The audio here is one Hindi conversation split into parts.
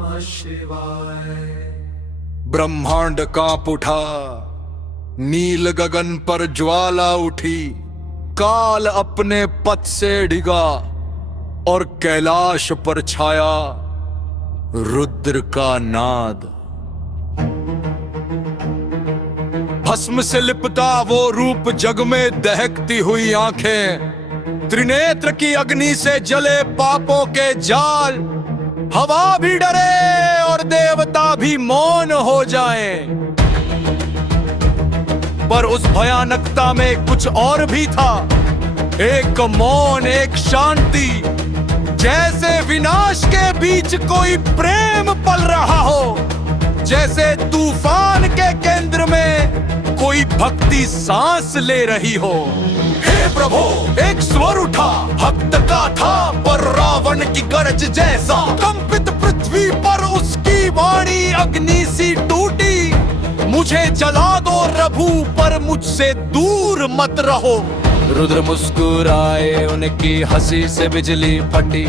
नमः शिवाय। ब्रह्मांड कांप उठा, नील गगन पर ज्वाला उठी, काल अपने पथ से डिगा और कैलाश पर छाया रुद्र का नाद। भस्म से लिपटा वो रूप, जग में दहकती हुई आंखें, त्रिनेत्र की अग्नि से जले पापों के जाल। हवा भी डरे और देवता भी मौन हो जाएं। पर उस भयानकता में कुछ और भी था, एक मौन, एक शांति, जैसे विनाश के बीच कोई प्रेम पल रहा हो, जैसे तूफान के केंद्र में कोई भक्ति सांस ले रही हो। हे प्रभु, एक स्वर उठा, भक्त का था पर रावण की गरज जैसा। कंपित पृथ्वी पर उसकी वाणी अग्नि सी टूटी, मुझे जला दो प्रभु पर मुझसे दूर मत रहो। रुद्र मुस्कुराए, उनकी हंसी से बिजली फटी,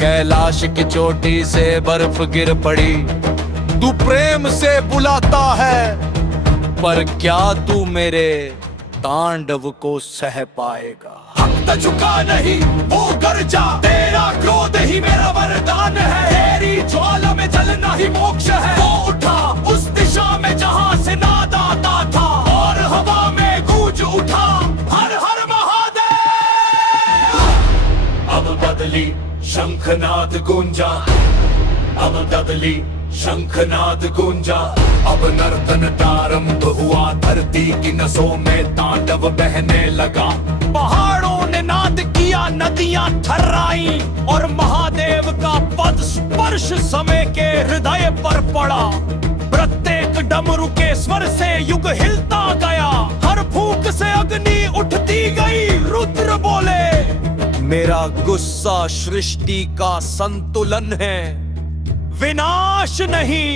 कैलाश की चोटी से बर्फ गिर पड़ी। तू प्रेम से बुलाता है, पर क्या तू मेरे तांडव को सह पाएगा? भक्त झुका नहीं, वो गर्जा, तेरा क्रोध ही मेरा वरदान है। तेरी ज्वाला में जलना ही मोक्ष है। वो उठा उस दिशा में जहां से नाद आता था, और हवा में गूंज उठा हर हर महादेव। अब बदली शंखनाद गूंजा, अब बदली शंखनाद गूंजा। अब नर्तन प्रारंभ हुआ, धरती की नसों में तांडव बहने लगा। पहाड़ों ने नाद किया, नदियां थर्राई, और महादेव का पद स्पर्श समय के हृदय पर पड़ा। प्रत्येक डमरू के स्वर से युग हिलता गया, हर फूंक से अग्नि उठती गई। रुद्र बोले, मेरा गुस्सा सृष्टि का संतुलन है, विनाश नहीं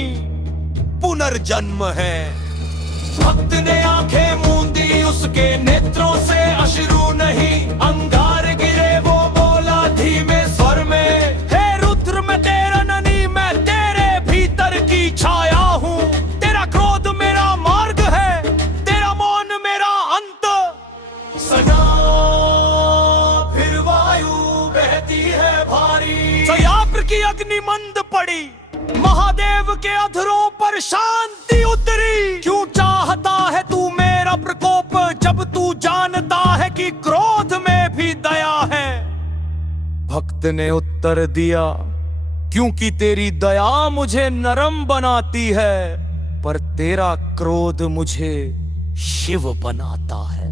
पुनर्जन्म है। भक्त ने आंखें मूंदी, उसके नेत्रों से अश्रु नहीं अंगार गिरे। वो बोला धीमे स्वर में, हे रुद्र मैं तेरा ननी, मैं तेरे भीतर की छाया हूँ। तेरा क्रोध मेरा मार्ग है, तेरा मौन मेरा अंत। सना फिर वायु बहती है भारी, सयाप्र की अग्नि मंद पड़ी, महादेव के अधरों पर शांति उतरी। क्यों चाहता है तू मेरा प्रकोप, जब तू जानता है कि क्रोध में भी दया है? भक्त ने उत्तर दिया, क्योंकि तेरी दया मुझे नरम बनाती है, पर तेरा क्रोध मुझे शिव बनाता है।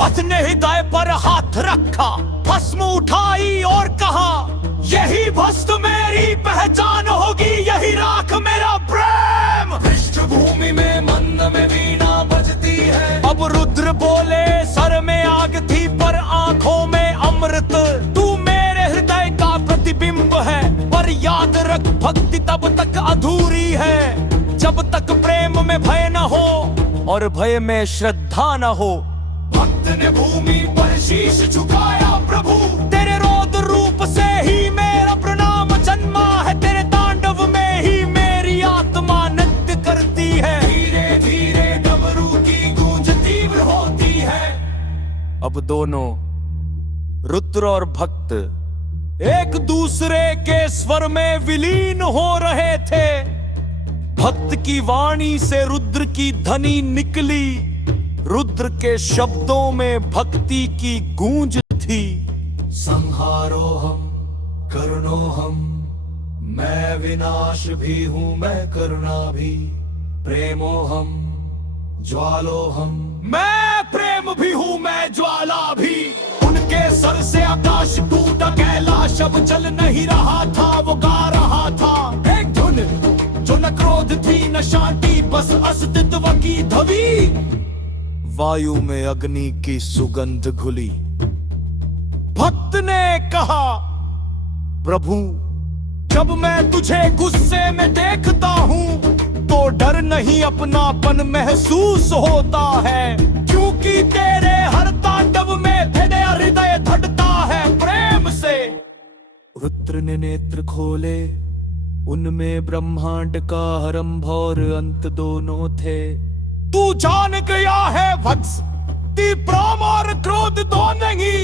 अथ ने हृदय पर हाथ रखा, भस्म उठाई और कहा, यही भस्म मेरी पहचान होगी, यही राख मेरा प्रेम। पृष्ठभूमि में मंद में वीणा बजती है। अब रुद्र बोले, सर में आग थी पर आंखों में अमृत। तू मेरे हृदय का प्रतिबिंब है, पर याद रख भक्ति तब तक अधूरी है, जब तक प्रेम में भय न हो और भय में श्रद्धा न हो। भक्त ने भूमि पर शीश झुकाया, प्रभु तेरे रौद्र रूप से ही मेरा प्रणाम जन्मा है। तेरे तांडव में ही मेरी आत्मा नृत्य करती है। धीरे धीरे डमरू की गूंज तीव्र होती है। अब दोनों, रुद्र और भक्त, एक दूसरे के स्वर में विलीन हो रहे थे। भक्त की वाणी से रुद्र की ध्वनि निकली, रुद्र के शब्दों में भक्ति की गूंज थी। संहारोहम करुणोहम, मैं विनाश भी हूँ मैं करुणा भी। प्रेमोहम ज्वालोहम, मैं प्रेम भी हूँ मैं ज्वाला भी। उनके सर से आकाश टूटा, कैलाश अब चल नहीं रहा था, वो गा रहा था एक धुन जो न क्रोध थी न शांति, बस अस्तित्व की ध्वनि। वायु में अग्नि की सुगंध घुली। भक्त ने कहा, प्रभु जब मैं तुझे गुस्से में देखता हूँ, तो डर नहीं अपनापन महसूस होता है, क्योंकि तेरे हर तांडव में मेरा हृदय धड़कता है प्रेम से। रुद्र ने नेत्र खोले, उनमें ब्रह्मांड का आरंभ और अंत दोनों थे। तू जान गया है वत्स, प्रेम और क्रोध दो नहीं,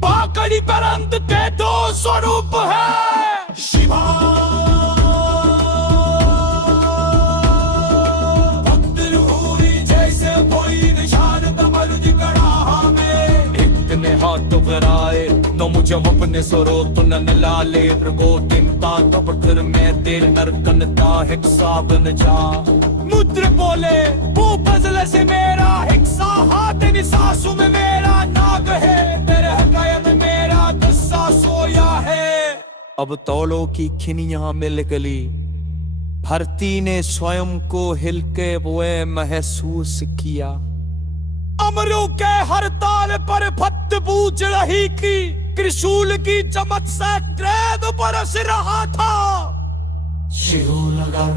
पाकड़ी पर अंत के दो स्वरूप है। शिवा भक्त रूही जैसे कोई निशान तमरुज गढ़ा में, इतने हाथ बराए न मुझे अपने स्वरो तो न लाले प्रगो तिनता तब फिर मैं तेर नरकनता हिक्सा बन जा। मुद्र बोले वो बजल से मेरा हिक्सा, हाथ सासू में मेरा नाग है, तेरे हकाया में मेरा गुस्सा सोया है। अब तौलों की खिनियां मिल गली, भरती ने स्वयं को हिलके वो महसूस किया। अमरों के हर ताल पर भक्त बूझ रही थी, त्रिशूल की चमक से क्रोध बरस रहा था। शिरो नगर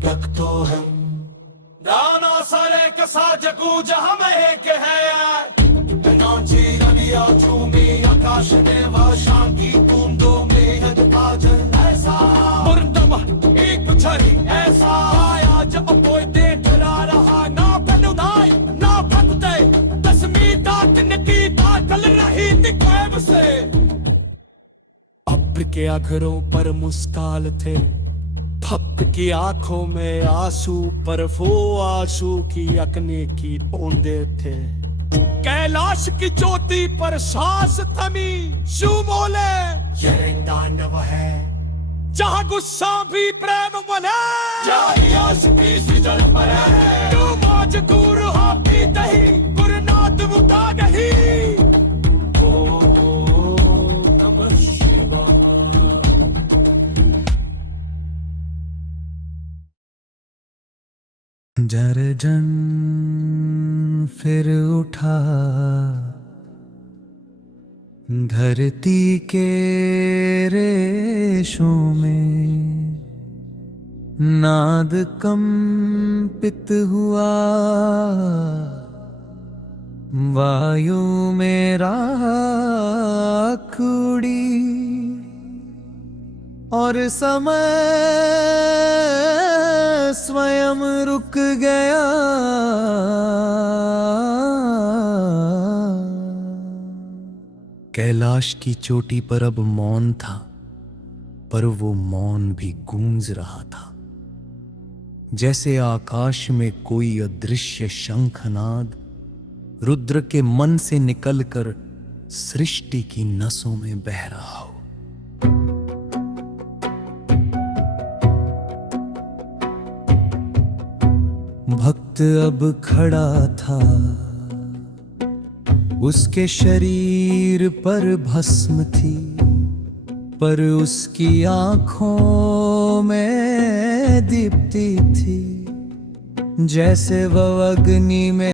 दक्तो हम दाना सारे कसा जगू जहां में एक है, नाची रनिया चूमी आकाश ने वह शांति कुंदो में हद आज ऐसा मुर्दम एक पुछरी ऐसा आया जब कोई देख रहा ना पनुनाई ना भक्ते दसवीं दात निकी दाखल रही थी कैब से। अब्र के अखरों पर मुस्काल थे, भक्त की आंखों में आंसू, पर वो आंसू की अकने की बूंदे थे। कैलाश की चोटी पर सांस थमी, शू बोले ये दानव है, जहाँ गुस्सा भी प्रेम मने, जहाँ आशिकी सी जल पर है। तू मौज गुर हो पी दही, गुरुनाथ मुका गही। नमः शिवाय। जर्जन फिर उठा धरती के रेशों में, नाद कंपित हुआ वायु में राख उड़ी, और समय स्वयं रुक गया। कैलाश की चोटी पर अब मौन था, पर वो मौन भी गूंज रहा था, जैसे आकाश में कोई अदृश्य शंखनाद रुद्र के मन से निकलकर सृष्टि की नसों में बह रहा हो। भक्त अब खड़ा था, उसके शरीर पर भस्म थी, पर उसकी आंखों में दीप्ति थी, जैसे वह अग्नि में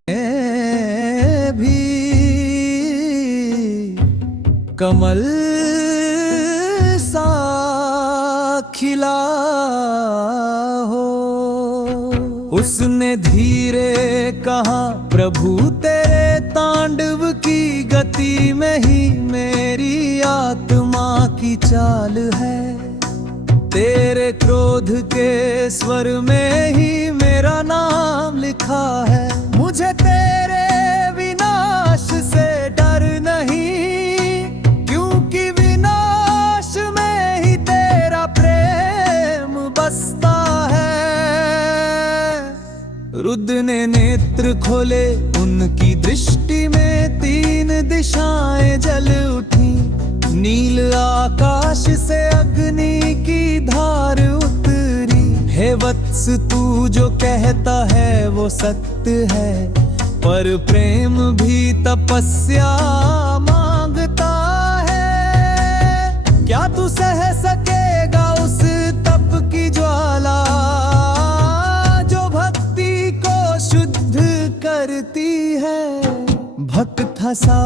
भी कमल सा खिला हो। उसने धीरे कहा, प्रभु तेरे तांडव की गति में ही मेरी आत्मा की चाल है, तेरे क्रोध के स्वर में ही मेरा नाम लिखा है। मुझे तेरे विनाश से डर नहीं, क्योंकि विनाश में ही तेरा प्रेम बसता है। रुद्र ने नेत्र खोले, उनकी दृष्टि में तीन दिशाएं जल उठी, नील आकाश से अग्नि की धार उतरी। हे वत्स तू जो कहता है वो सत्य है, पर प्रेम भी तपस्या मांगता है। क्या तू सह सकेगा उस तप की ज्वाला, जो भक्ति को शुद्ध करती है। भक्त हंसा,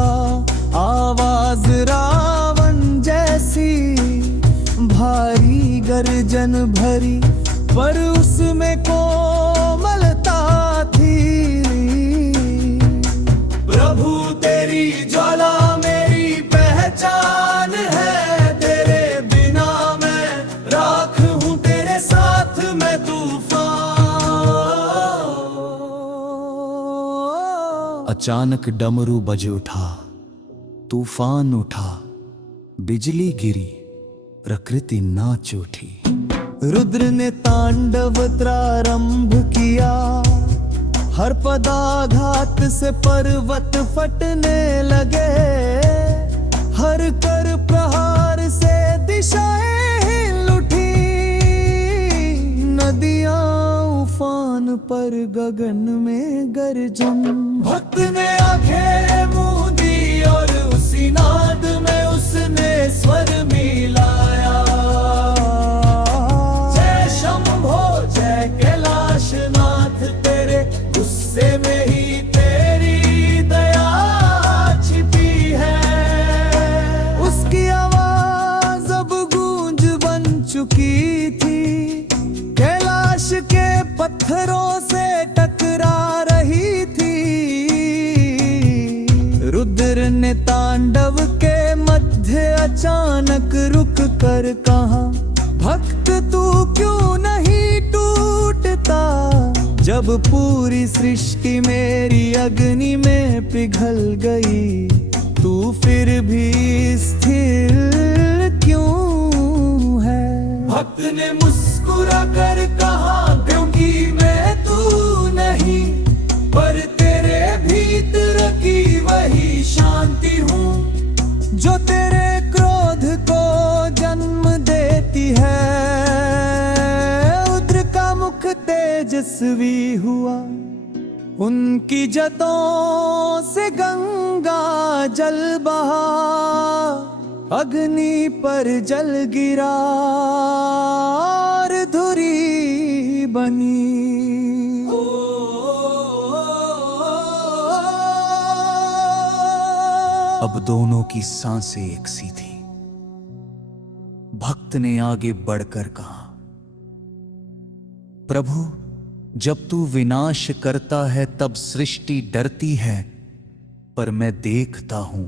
आवाज रावण जैसी भारी गर्जन भरी, पर उसमें कोमलता थी। प्रभु तेरी ज्वाला मेरी पहचान है, तेरे बिना मैं राख हूँ अचानक डमरू बज उठा, तूफान उठा, बिजली गिरी, प्रकृति नाच उठी। रुद्र ने तांडव प्रारंभ किया, हर पदाघात से पर्वत फटने लगे, हर कर प्रहार से दिशाएं हिल उठी, नदियां उफान पर गगन में गर्जन। भक्त ने आंखें मूंद दी और उसी नाद में उसने स्वर मिलाया, जय शंभो जय कैलाशनाथ, तेरे गुस्से में ही तेरी दया छिपी है। उसकी आवाज अब गूंज बन चुकी थी, कैलाश के पत्थरों से टकरा रही थी। रुद्र ने तांडव के मध्य अचानक रुक कर कहा, भक्त तू क्यों नहीं टूटता, जब पूरी सृष्टि मेरी अग्नि में पिघल गई, तू फिर भी स्थिर क्यों है। भक्त ने मुस्कुरा कर कहा, क्योंकि मैं तू नहीं, पर तेरे भीतर की वही शांति हूँ, जो तेरे क्रोध को जन्म देती है। रुद्र का मुख तेजस्वी हुआ, उनकी जटों से गंगा जल बहा, अग्नि पर जल गिरा और धुरी बनी। अब दोनों की सांसें एक सी थी। भक्त ने आगे बढ़कर कहा, प्रभु जब तू विनाश करता है तब सृष्टि डरती है, पर मैं देखता हूं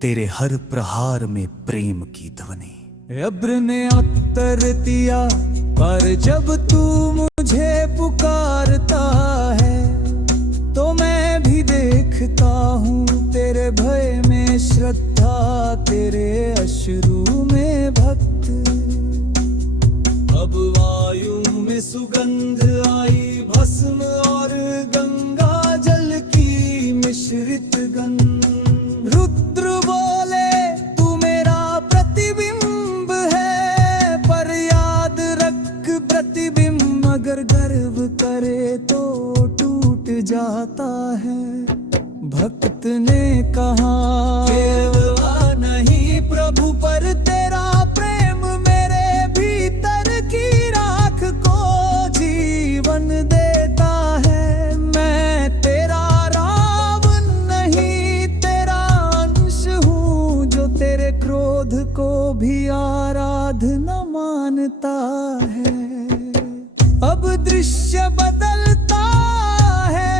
तेरे हर प्रहार में प्रेम की ध्वनि। अब्र ने उत्तर दिया, पर जब तू मुझे पुकारता है, तो मैं भी देखता हूँ तेरे भय में श्रद्धा, तेरे अश्रु में भक्ति। अब वायु में सुगंध आई, भस्म और गंगा जल की मिश्रित गंध। रुद्र बोले, तू मेरा प्रतिबिंब है, पर याद रख प्रतिबिंब अगर गर्व करे तो टूट जाता है। भक्त ने कहा, केवल नहीं प्रभु, पर तेरा प्रेम मेरे भीतर की राख को जीवन देता है। मैं तेरा रावण नहीं, तेरा अंश हूँ, जो तेरे क्रोध को भी आराधना मानता है। अब दृश्य बदलता है,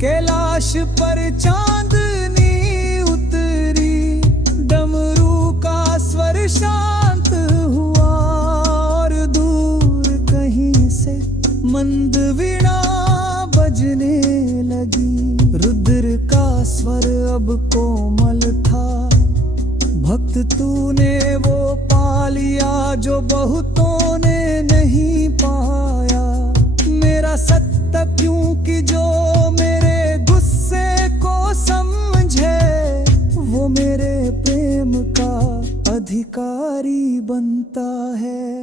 कैलाश पर चांदनी उतरी, डमरू का स्वर शांत हुआ, और दूर कहीं से मंद वीणा बजने लगी। रुद्र का स्वर अब कोमल था, भक्त तूने वो पा लिया जो बहुतों ने नहीं पाया। मेरा सत्य क्योंकि जो मेरे गुस्से को समझे, वो मेरे प्रेम का अधिकारी बनता है।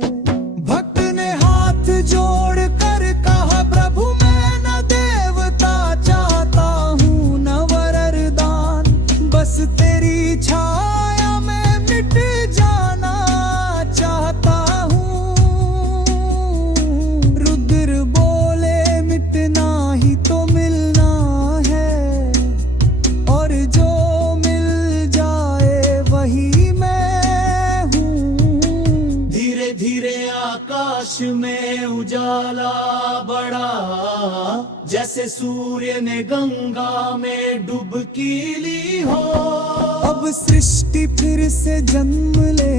भक्त ने हाथ जोड़ कर कहा, प्रभु मैं न देवता चाहता हूँ न वरदान, बस तेरी छाया में मिट जाना चाहता हूँ। रुद्र बोले, मिटना ही तो मिलना है, और जो मिल जाए वही मैं हूँ। धीरे धीरे आकाश में उजाला बढ़ा, जैसे सूर्य ने गंगा में डुबकी ली हो। अब सृष्टि फिर से जन्म ले